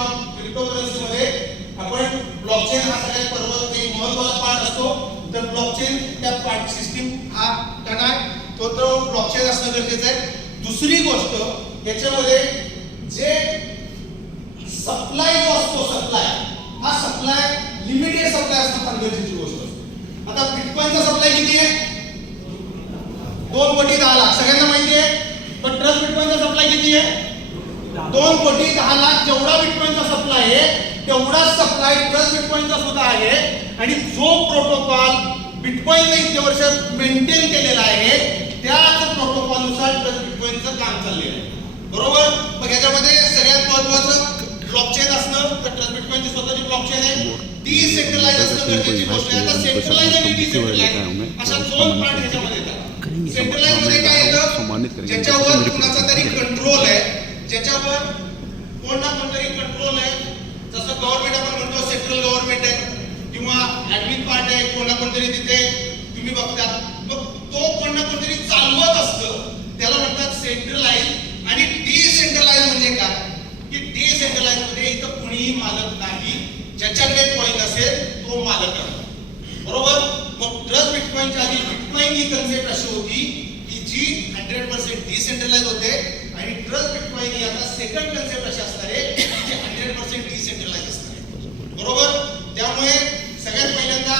किंवा क्रिप्टोकरन्सीमध्ये आपण ब्लॉकचेन हा सगळ्यात पर्वत एक महत्त्वाचा पार्ट असतो. तर ब्लॉकचेन त्या पार्ट सिस्टीम हा कणा तो ब्लॉकचेन असणं गरजेचं आहे. दुसरी गोष्ट याच्यामध्ये जे सप्लाय जो असतो सप्लाय हा सप्लाय लिमिटेड सप्लाय असणं फार गरजेची गोष्ट असते. आता बिटकॉइनचा सप्लाय किती आहे? 2 कोटी 10 लाख सगळ्यांना माहिती आहे. पण ट्रस्ट बिटकॉइनचा सप्लाय किती आहे? 2 कोटी 10 लाख. जेवढा बिटकॉइनचा सप्लाय आहे तेवढाच सप्लाय ट्रस्ट बिटकॉइनचा सुद्धा आहे. आणि जो प्रोटोकॉल बिटकॉइनने इतक्या वर्षात मेंटेन केलेला आहे त्याच प्रोटोकॉलनुसार ट्रस्ट बिटकॉइनचं काम चाललेलं आहे. बरोबर. मग याच्यामध्ये सगळ्यात महत्त्वाचं ब्लॉकचेन असणं. तर ट्रस्ट बिटकॉइनची स्वतःची ब्लॉकचेन आहे. डिसेंट्रलाइज असणं गरजेची गोष्ट आहे. आता सेंट्रलाइज आणि डिसेंट्रलाइज अशा 2 पार्ट याच्यामध्ये येतात. सेंट्रलाइज मध्ये काय येतं? ज्याच्यावर कुणाचा तरी कंट्रोल आहे, ज्याच्यावर कोण ना कोणतरी कंट्रोल आहे. जसं गव्हर्नमेंट आपण म्हणतो सेंट्रल गव्हर्नमेंट आहे किंवा ऍडमिन पार्ट आहे, कोण ना कोणतरी तिथे तुम्ही बघता. मग तो कोण ना कोणतरी चालवत असतं त्याला म्हणतात सेंट्रलाइज. आणि डिसेंट्रलाइज म्हणजे काय की डिसेंट्रलाइज मध्ये इथं कुणीही मालक नाही. ज्याच्याकडे कॉइन असेल तो मालक आहे. बरोबर. मग ट्रस्ट बिटकॉइनच्या आधी बिटकॉइन ही कन्सेप्ट अशी होती की जी 100% डिसेंट्रलाइज होते आणि ट्रस्ट बिटकॉइन ही आता सेकंड कन्सेप्ट अशी असणार आहे की 100% डिसेंट्रलाइज असणार आहे. बरोबर. त्यामुळे सगळ्यात पहिल्यांदा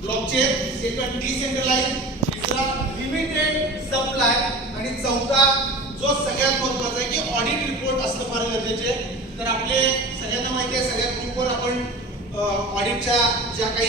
ब्लॉकचेन, सेकंड डिसेंट्रलाइज, तिसरा लिमिटेड सप्लाय आणि चौथा जो सगळ्यात महत्त्वाचा आहे की ऑडिट रिपोर्ट असणं फार गरजेचे आहे. तर आपले सगळ्यांना माहिती आहे सगळ्या ग्रुपवर आपण ऑडिटच्या ज्या काही